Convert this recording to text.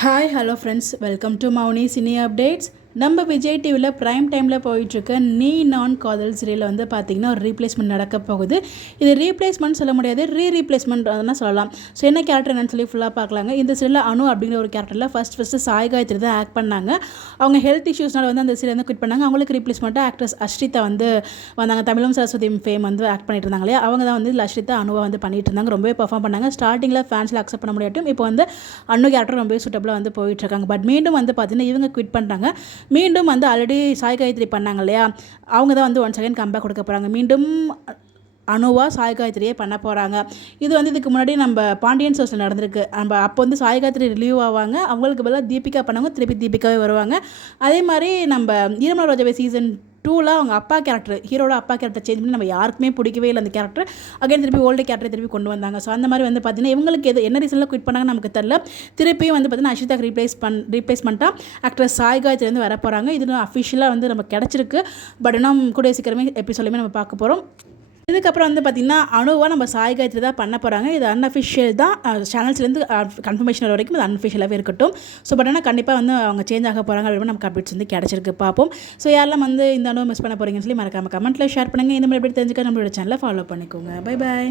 Hi hello friends, welcome to Mouni cine updates. நம்ம விஜய் டிவியில் prime டைமில் போயிட்டுருக்க நீ நான் காதல் சீரியலில் வந்து பார்த்திங்கன்னா ஒரு ரீப்ளேஸ்மெண்ட் நடக்க போகுது. இது ரீப்ளேஸ்மெண்ட் சொல்ல முடியாது, ரீப்ளேஸ்மெண்ட் தான் சொல்லலாம். ஸோ என்ன கேரக்டர் என்னன்னு சொல்லி ஃபுல்லாக பார்க்கலாங்க. இந்த சீரியலில் அனு அப்படிங்கிற ஒரு கேரக்டரில் ஃபஸ்ட்டு சாய் காயத்ரி தான் ஆக்ட் பண்ணாங்க. அவங்க ஹெல்த் இஷ்யூஸ்னால வந்து அந்த சீரியல் வந்து குவிட் பண்ணாங்க. அவங்களுக்கு ரீப்ளேஸ்மெண்ட்டாக ஆக்ட்ரஸ் அஷ்ரிதா வந்து வந்தாங்க. தமிழும் சரஸ்வதி ஃபேம் வந்து ஆக்ட் பண்ணிட்டு இருந்தாங்க இல்லையா, அவங்க தான் வந்து அஷ்ரிதா அனுவை வந்து பண்ணிட்டு இருந்தாங்க. ரொம்பவே பர்ஃபார்ம் பண்ணாங்க. ஸ்டார்டிங்கில் ஃபேன்ஸில் அக்செப்ட் பண்ண முடியாட்டும் இப்போ வந்து அனு கேரக்டர் ரொம்பவே சூட்டபிளாக வந்து போயிட்டுருக்காங்க. பட் மீண்டும் வந்து பார்த்திங்கன்னா இவங்க குவிட் பண்ணுறாங்க. மீண்டும் வந்து ஆல்ரெடி சாய் காயத்ரி பண்ணாங்க இல்லையா, அவங்க தான் வந்து ஒன்ஸ் அகைன் கம்பேக் கொடுக்க போகிறாங்க. மீண்டும் அனுவா சாய் காயத்ரியே பண்ண போகிறாங்க. இது வந்து இதுக்கு முன்னாடி நம்ம பாண்டியன் சோர்ஸில் நடந்திருக்கு. நம்ம அப்போ வந்து சாய் காயத்ரி ரிலீவ் ஆவாங்க, அவங்களுக்கு பதிலாக தீபிகா பண்ணவங்க திருப்பி தீபிகாவே வருவாங்க. அதே மாதிரி நம்ம ஈரமலை ரோஜாவே சீசன் 2ல் அவங்க அப்பா கேரக்டர், ஹீரோட அப்பா கேரக்டர் சேஞ்ச் பண்ணி நம்ம யாருக்குமே பிடிக்கவே இல்லை அந்த கேரக்டர். அகைன் திருப்பி ஓல்டு கேரக்டர் திருப்பி கொண்டு வந்தாங்க. ஸோ அந்த மாதிரி வந்து பார்த்தீங்கன்னா இவங்களுக்கு என்ன ரீசனில் குவிட் பண்ணாங்க நமக்கு தெரியல. திருப்பியும் வந்து பார்த்தீங்கன்னா அஷ்ரிதாக்கு ரீப்ளேஸ்மெண்ட்டாக ஆக்டர் சாய் காயத்ரி வந்து வர போகிறாங்க. இது அஃபிஷியலாக வந்து நம்ம கிடச்சிருக்கு. பட் இன்னும் கூடிய சீக்கிரமே எபிசோடுமே நம்ம பார்க்க போகிறோம். இதுக்கப்புறம் வந்து பார்த்திங்கன்னா அனுவா நம்ம சாய் காயத்ரி தான் பண்ண போகிறாங்க. இது அன்அஃபிஷியல் தான், சேனல்ஸ்லேருந்து கன்ஃபர்மேஷன் வரைக்கும் இது அன்அஃபிஷியலாகவே இருக்கட்டும். ஸோ பட் ஆனால் கண்டிப்பாக வந்து அவங்க சேஞ்ச் ஆக போகிறாங்க அப்படின்னு நமக்கு அப்டேட்ஸ் வந்து கிடச்சிருக்கு. பார்ப்போம். ஸோ யாரெல்லாம் வந்து இந்த அனுவை மிஸ் பண்ண போகிறீங்கன்னு சொல்லி மறக்காமல் கமெண்ட்டில் ஷேர் பண்ணுங்கள். இந்த மாதிரி எப்படி தெரிஞ்சுக்க நம்மளோட சேனலை ஃபாலோ பண்ணிக்கோங்க. Bye bye.